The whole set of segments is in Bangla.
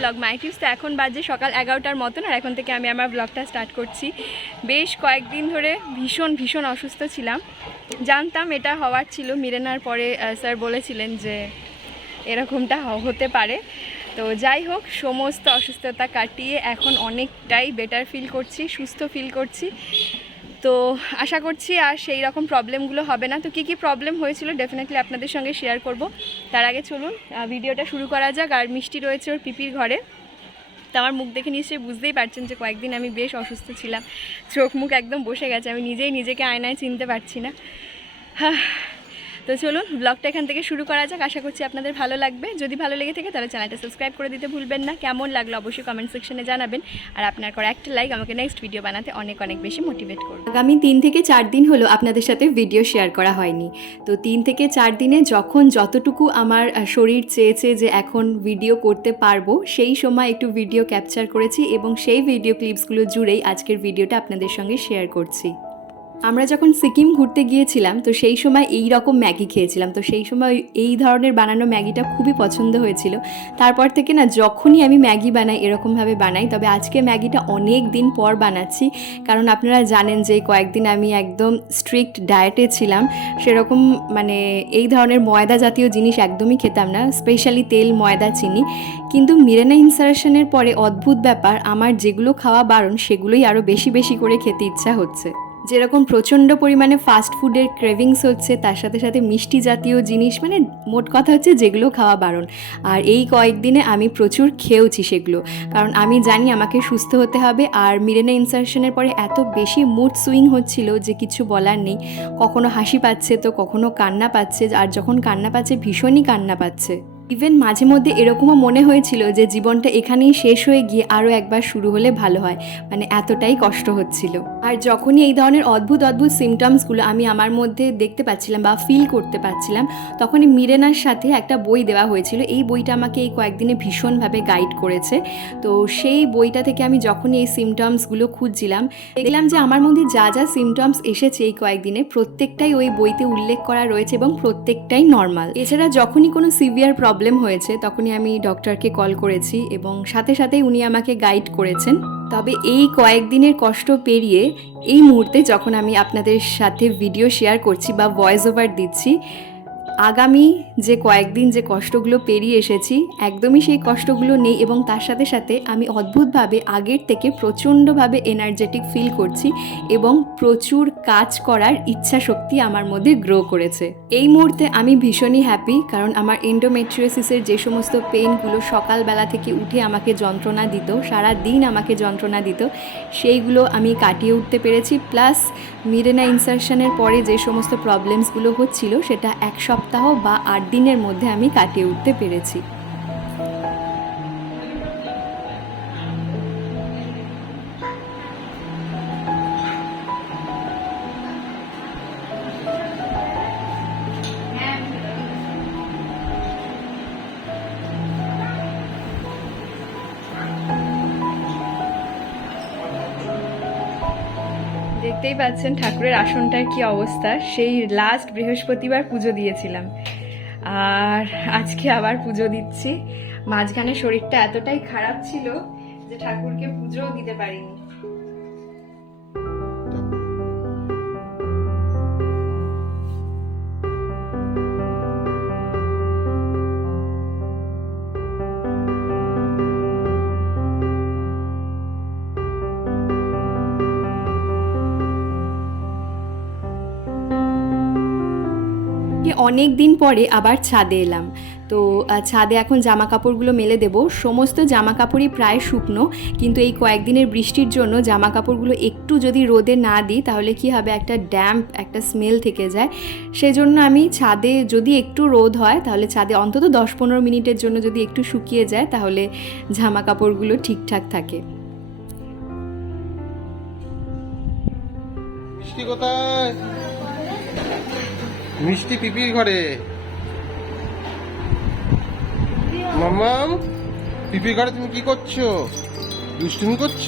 ব্লগ মাই টিপস তো এখন বাজে সকাল এগারোটার মতন, আর এখন থেকে আমি আমার ব্লগটা স্টার্ট করছি। বেশ কয়েকদিন ধরে ভীষণ ভীষণ অসুস্থ ছিলাম। জানতাম এটা হওয়ার ছিল, মিরেনার পরে স্যার বলেছিলেন যে এরকমটা হতে পারে। তো যাই হোক, সমস্ত অসুস্থতা কাটিয়ে এখন অনেকটাই বেটার ফিল করছি, সুস্থ ফিল করছি। তো আশা করছি আর সেই রকম প্রবলেমগুলো হবে না। তো কি কি প্রবলেম হয়েছিল ডেফিনেটলি আপনাদের সঙ্গে শেয়ার করব। তার আগে চলুন ভিডিওটা শুরু করা যাক। আর মিষ্টি রয়েছে ওর পিপির ঘরে। তো আমার মুখ দেখে নিশ্চয়ই বুঝতেই পারছেন যে কয়েকদিন আমি বেশ অসুস্থ ছিলাম। চোখ মুখ একদম বসে গেছে। আমি নিজেই নিজেকে আয়নায় চিনতে পারছি না। হাহ, তো চলুন ব্লগটা এখান থেকে শুরু করা যাক। আশা করছি আপনাদের ভালো লাগবে। যদি ভালো লেগে থাকে তাহলে চ্যানেলটা সাবস্ক্রাইব করে দিতে ভুলবেন না। কেমন লাগল অবশ্যই কমেন্ট সেকশনে জানাবেন। আর আপনার করা একটা লাইক আমাকে নেক্সট ভিডিও বানাতে অনেক অনেক বেশি মোটিভেট করবে। আগামী তিন থেকে চার দিন হলো আপনাদের সাথে ভিডিও শেয়ার করা হয়নি। তো তিন থেকে চার দিনে যখন যতটুকু আমার শরীর চেয়েছে যে এখন ভিডিও করতে পারব, সেই সময় একটু ভিডিও ক্যাপচার করেছি এবং সেই ভিডিও ক্লিপসগুলো জুড়েই আজকের ভিডিওটা আপনাদের সঙ্গে শেয়ার করছি। আমরা যখন সিকিম ঘুরতে গিয়েছিলাম, তো সেই সময় এই রকম ম্যাগি খেয়েছিলাম। তো সেই সময় এই ধরনের বানানো ম্যাগিটা খুবই পছন্দ হয়েছিল। তারপর থেকে না, যখনই আমি ম্যাগি বানাই, এরকমভাবে বানাই। তবে আজকে ম্যাগিটা অনেক দিন পর বানাচ্ছি। কারণ আপনারা জানেন যে, কয়েকদিন আমি একদম স্ট্রিক্ট ডায়েটে ছিলাম। সেরকম মানে এই ধরনের ময়দা জাতীয় জিনিস একদমই খেতাম না। স্পেশালি তেল, ময়দা, চিনি। কিন্তু মিরেনা ইনসারেশনের পরে অদ্ভুত ব্যাপার, আমার যেগুলো খাওয়া বারণ, সেগুলোই আরও বেশি বেশি করে খেতে ইচ্ছা হচ্ছে। যেরকম প্রচণ্ড পরিমাণে ফাস্ট ফুডের ক্রেভিংস হচ্ছে, তার সাথে সাথে মিষ্টি জাতীয় জিনিস মানে মোট কথা হচ্ছে যেগুলো খাওয়া বারণ। আর এই কয়েকদিনে আমি প্রচুর খেয়েওছি সেগুলো। কারণ আমি জানি আমাকে সুস্থ হতে হবে, আর মিরেনা ইনসার্শনের পরে এত বেশি মুড সুইং হচ্ছিল যে কিছু বলার নেই। কখনো হাসি পাচ্ছে তো কখনো কান্না পাচ্ছে, আর যখন কান্না পাচ্ছে, ভীষণই কান্না পাচ্ছে। ইভেন মাঝে মধ্যে এরকমও মনে হয়েছিল যে জীবনটা এখানেই শেষ হয়ে গিয়ে আরও একবার শুরু হলে ভালো হয়। মানে এতটাই কষ্ট হচ্ছিল। আর যখনই এই ধরনের অদ্ভুত অদ্ভুত সিমটমসগুলো আমি আমার মধ্যে দেখতে পাচ্ছিলাম বা ফিল করতে পারছিলাম তখনই মিরেনার সাথে একটা বই দেওয়া হয়েছিল। এই বইটা আমাকে এই কয়েকদিনে ভীষণভাবে গাইড করেছে। তো সেই বইটা থেকে আমি যখনই এই সিমটমসগুলো খুঁজছিলাম, দেখলাম যে আমার মধ্যে যা যা সিমটমস এসেছে এই কয়েকদিনে, প্রত্যেকটাই ওই বইতে উল্লেখ করা রয়েছে এবং প্রত্যেকটাই নর্মাল এছাড়া যখনই কোনো সিভিয়ার প্রবলেম হয়েছে, তখনই আমি ডক্টরকে কল করেছি এবং সাথে সাথে উনি আমাকে গাইড করেছেন। তবে এই কয়েকদিনের কষ্ট পেরিয়ে এই মুহূর্তে যখন আমি আপনাদের সাথে ভিডিও শেয়ার করছি বা ভয়েস ওভার দিচ্ছি আগামী যে কয়েকদিন যে কষ্টগুলো পেরিয়ে এসেছি, একদমই সেই কষ্টগুলো নেই এবং তার সাথে সাথে আমি অদ্ভুতভাবে আগের থেকে প্রচণ্ডভাবে এনার্জেটিক ফিল করছি এবং প্রচুর কাজ করার ইচ্ছা শক্তি আমার মধ্যে গ্রো করেছে। এই মুহূর্তে আমি ভীষণই হ্যাপি কারণ আমার এন্ডোমেট্রিওসিসের যে সমস্ত পেনগুলো সকালবেলা থেকে উঠে আমাকে যন্ত্রণা দিত, সারা দিন আমাকে যন্ত্রণা দিত, সেইগুলো আমি কাটিয়ে উঠতে পেরেছি। প্লাস মিরেনা ইনসার্শনের পরে যে সমস্ত প্রবলেমসগুলো হচ্ছিল, সেটা এক সপ্তাহ বা আট দিনের মধ্যে আমি কাটিয়ে উঠতে পেরেছি। দেখতেই পাচ্ছেন ঠাকুরের আসনটার কি অবস্থা। সেই লাস্ট বৃহস্পতিবার পুজো দিয়েছিলাম। আর আজকে আবার পুজো দিচ্ছি। মাঝখানে শরীরটা এতটাই খারাপ ছিল যে ঠাকুরকে পুজোও দিতে পারিনি। অনেক দিন পরে আবার ছাদে এলাম। তো ছাদে এখন জামা কাপড়গুলো মেলে দেব। সমস্ত জামা কাপড়ই প্রায় শুকনো, কিন্তু এই কয়েকদিনের বৃষ্টির জন্য জামা কাপড়গুলো একটু যদি রোদে না দিই, তাহলে কি হবে? একটা ড্যাম্প একটা স্মেল থেকে যায়। সেজন্য আমি ছাদে যদি একটু রোদ হয়, তাহলে ছাদে অন্তত দশ পনেরো মিনিটের জন্য যদি একটু শুকিয়ে যায়, তাহলে জামা কাপড়গুলো ঠিকঠাক থাকে। মিষ্টি কোথায়? মিষ্টি পিপির ঘরে। মামাম পিপির ঘরে তুমি কি করছ? দুষ্টুমি করছ?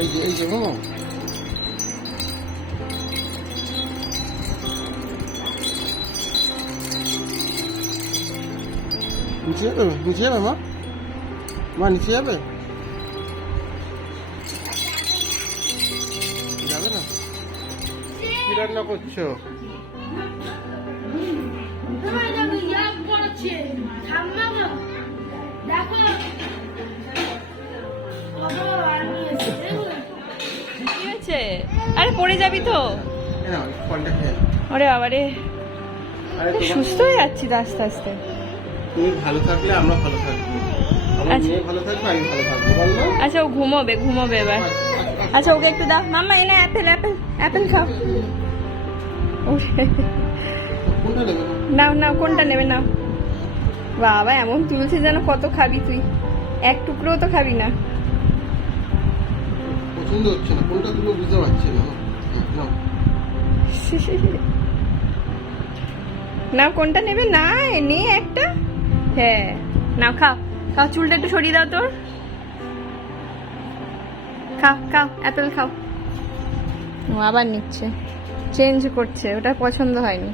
এই যে এই যে মামা যাবে নিচে যাবে, মা? মা, নিচে যাবে? এসে দেখো। কি হয়েছে? আরে পড়ে যাবি তো। ওরে তোমার- সুস্থ হয়ে যাচ্ছি তো আস্তে আস্তে। তুমি ভালো থাকলে আমরা ভালো থাকব। আচ্ছা। আচ্ছা ও ঘুমোবে ঘুমোবে এবার। আচ্ছা ওকে একটু দাও। মাম্মা এনে অ্যাপেল অ্যাপেল অ্যাপেল খাও। নাও নাও কোনটা নেবে নাও? বাবা এমন তুলছে যেন কত খাবি তুই। এক টুকরোও তো খাবি না। পছন্দ হচ্ছে না। কোনটা তুমি বুঝতে পারছি না। কোনটা নেবে? না নে একটা। হ্যাঁ নাও খাও। খাও চুলটা একটু সরিয়ে দাও তোর। খাও খাও অ্যাপেল খাও। আবার নিচ্ছে। চেঞ্জ করছে ওটা পছন্দ হয়নি।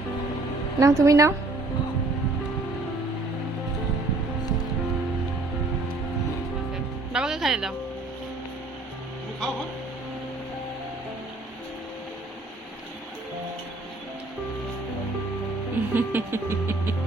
নাও তুমি নাও। বাবাকে খাইয়ে দাও। খাও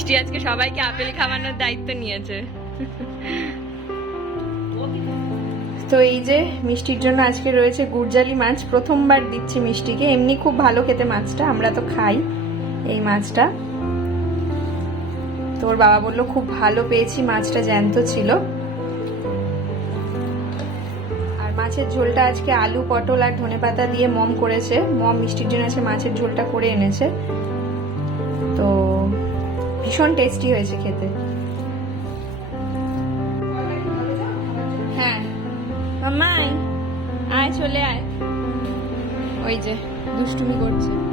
মিষ্টি আজকে সবাইকে আপেল খাওয়ানোর দায়িত্ব নিয়েছে। তো এই যে মিষ্টির জন্য আজকে রয়েছে গুরজালি মাছ, প্রথমবার দিচ্ছি মিষ্টিকে। এমনি খুব ভালো খেতে মাছটা, আমরা তো খাই এই মাছটা। তোর বাবা বলল, খুব ভালো পেয়েছি, মাছটা জ্যান্ত ছিল। আর মাছের ঝোলটা আজকে আলু, পটল আর ধনেপাতা দিয়ে মম করেছে। মম মিষ্টির জন্য আছে মাছের ঝোলটা করে এনেছে। ভীষণ টেস্টি হয়েছে খেতে। হ্যাঁ। মাম্মাই আয় চলে আয়। ওই যে দুষ্টুমি করছে।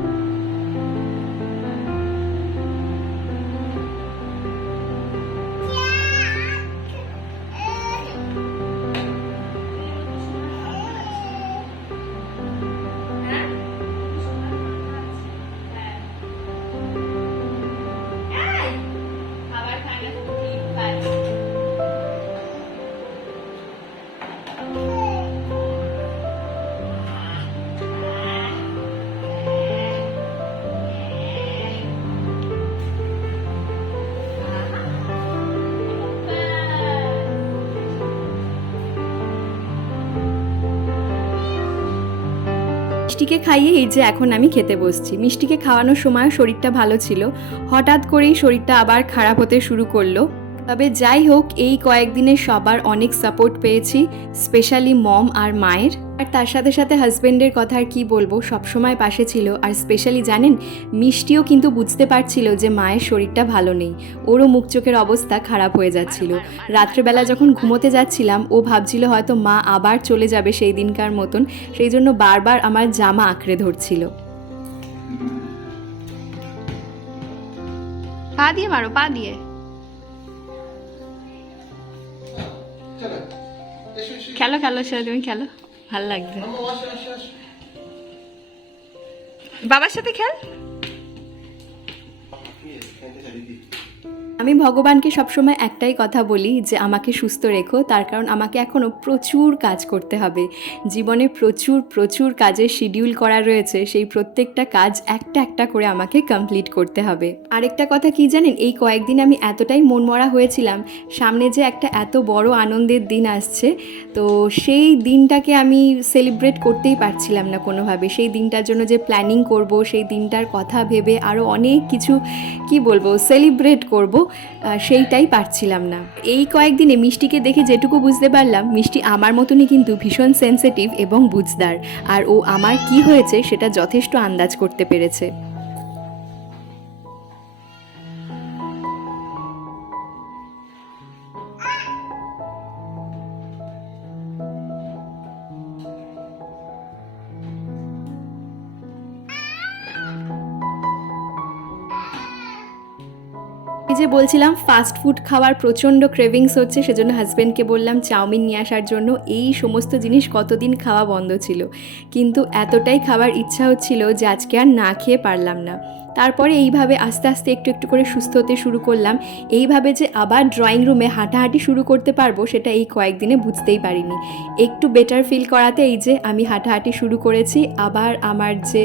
মিষ্টিকে খাইয়ে এই যে এখন আমি খেতে বসছি। মিষ্টিকে খাওয়ানোর সময় শরীরটা ভালো ছিল। হঠাৎ করেই শরীরটা আবার খারাপ হতে শুরু করল। তবে যাই হোক, এই কয়েকদিনে সবার অনেক সাপোর্ট পেয়েছি স্পেশালি মম আর মায়ের। আর তার সাথে সাথে হাজব্যান্ডের কথা আর কি বলব সবসময় পাশে ছিল। আর স্পেশালি জানেন মিষ্টিও কিন্তু বুঝতে পারছিল যে মায়ের শরীরটা ভালো নেই। ওরও মুখ চোখের অবস্থা খারাপ হয়ে যাচ্ছিল। রাত্রেবেলা যখন ঘুমোতে যাচ্ছিলাম ও ভাবছিল হয়তো মা আবার চলে যাবে সেই দিনকার মতন। সেই জন্য বারবার আমার জামা আঁকড়ে ধরছিল। পা দিয়ে মারো পা দিয়ে। খেলো খেলো সেটা তুমি খেলো। ভালো আসো বাবার সাথে খেল? আমি ভগবানকে সবসময় একটাই কথা বলি যে আমাকে সুস্থ রেখো, তার কারণ আমাকে এখনও প্রচুর কাজ করতে হবে। জীবনে প্রচুর প্রচুর কাজের শিডিউল করা রয়েছে, সেই প্রত্যেকটা কাজ একটা একটা করে আমাকে কমপ্লিট করতে হবে। আরেকটা কথা কি জানেন, এই কয়েকদিন আমি এতটাই মনমরা হয়েছিলাম, সামনে যে একটা এত বড় আনন্দের দিন আসছে, তো সেই দিনটাকে আমি সেলিব্রেট করতেই পারছিলাম না কোনোভাবে। সেই দিনটার জন্য যে প্ল্যানিং করব, সেই দিনটার কথা ভেবে আরও অনেক কিছু, কি বলব সেলিব্রেট করব সেইটাই পারছিলাম না। এই কয়েকদিনে মিষ্টিকে দেখে যেটুকু বুঝতে পারলাম, মিষ্টি আমার মতনই কিন্তু ভীষণ সেন্সিটিভ এবং বুঝদার। আর ও আমার কি হয়েছে সেটা যথেষ্ট আন্দাজ করতে পেরেছে। যে বলছিলাম ফাস্ট ফুড খাওয়ার প্রচণ্ড ক্রেভিংস হচ্ছে, সেজন্য হাজব্যান্ডকে বললাম, চাউমিন নিয়ে আসার জন্য এই সমস্ত জিনিস কতদিন খাওয়া বন্ধ ছিল? কিন্তু এতটাই খাবার ইচ্ছা হচ্ছিল যে আজকে আর না খেয়ে পারলাম না। তারপরে এইভাবে আস্তে আস্তে একটু একটু করে সুস্থ হতে শুরু করলাম। এইভাবে যে আবার ড্রয়িং রুমে হাঁটাহাঁটি শুরু করতে পারব, সেটা এই কয়েকদিনে বুঝতেই পারিনি। একটু বেটার ফিল করাতে এই যে আমি হাঁটাহাঁটি শুরু করেছি, আবার আমার যে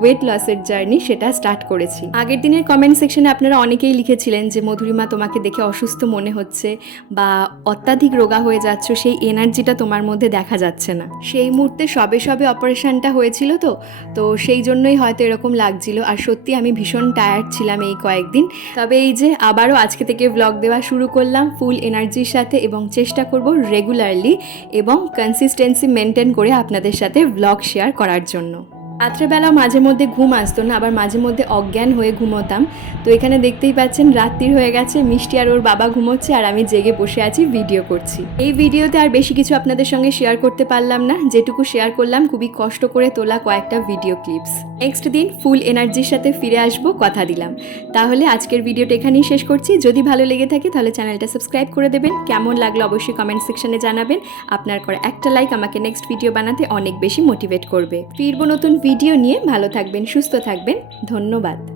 ওয়েট লসের জার্নি সেটা স্টার্ট করেছি। আগের দিনের কমেন্ট সেকশনে আপনারা অনেকেই লিখেছিলেন যে, মধুরিমা, তোমাকে দেখে অসুস্থ মনে হচ্ছে বা অত্যাধিক রোগা হয়ে যাচ্ছ, সেই এনার্জিটা তোমার মধ্যে দেখা যাচ্ছে না। সেই মুহূর্তে সবে সবে অপারেশনটা হয়েছিল তো তো সেই জন্যই হয়তো এরকম লাগছিল। আর সত্যি আমি ভীষণ টায়ার্ড ছিলাম এই কয়েকদিন। তবে এই যে আবারও আজকে থেকে ব্লগ দেওয়া শুরু করলাম ফুল এনার্জির সাথে এবং চেষ্টা করব রেগুলারলি এবং কনসিস্টেন্সি মেনটেন করে আপনাদের সাথে ব্লগ শেয়ার করার জন্য। রাত্রেবেলা মাঝে মধ্যে ঘুম আসতো না, আবার মাঝে মধ্যে অজ্ঞান হয়ে ঘুমোতাম। তো এখানে দেখতেই পাচ্ছেন, রাত্রির হয়ে গেছে, মিষ্টি আর ওর বাবা ঘুমোচ্ছে, আর আমি জেগে বসে আছি ভিডিও করছি। এই ভিডিওতে আর বেশি কিছু আপনাদের সঙ্গে শেয়ার করতে পারলাম না, যেটুকু শেয়ার করলাম, খুবই কষ্ট করে তোলা কয়েকটা ভিডিও ক্লিপস নেক্সট দিন ফুল এনার্জির সাথে ফিরে আসব, কথা দিলাম। তাহলে আজকের ভিডিওটা এখানেই শেষ করছি। যদি ভালো লেগে থাকে, তাহলে চ্যানেলটা সাবস্ক্রাইব করে দেবেন। কেমন লাগল অবশ্যই কমেন্ট সেকশনে জানাবেন। আপনার করা একটা লাইক আমাকে নেক্সট ভিডিও বানাতে অনেক বেশি মোটিভেট করবে। ফিরবো নতুন ভিডিও নিয়ে ভালো থাকবেন সুস্থ থাকবেন। ধন্যবাদ।